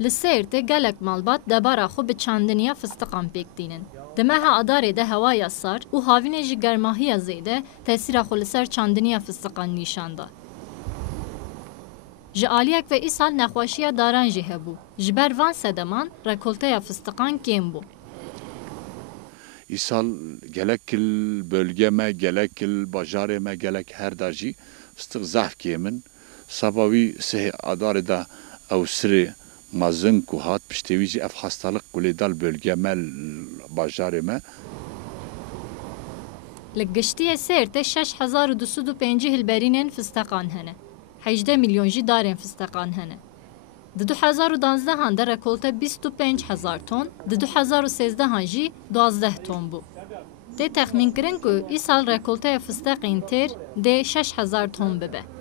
Li Sêrtê gelek malbat debara xwe bi çandiniya fistiqan pêk dînin. Di meha Adarê de hewaya sar û havînê ji germahiya zêde tesîra xwe li ser çandiniya fistiqan nîşan da. Ji aliyek ve îsal nexweşiya daran jî hebû. Ji ber van sedeman rekolteya fistiqan kêm bû. İsal gelekil bölgeme, gelekil bajareme, gelek her dajî fıstık zahkê min. Sabavî sihê Adarê de ew sirê mazin ku hat piştê wî jî ev hastalık kulêdal bölgeme bajarê me. Li giştiyê Sêrtê 6250 hilberînên fisteqan hene. 18 milyon jî darên fisteqan hene. Di 2012 de rekolte 25,000 ton, di 2013 jî 12 ton bû. Tê texmînkirin ku îsal rekolteya fisteqên têr dê 6000 ton bibe.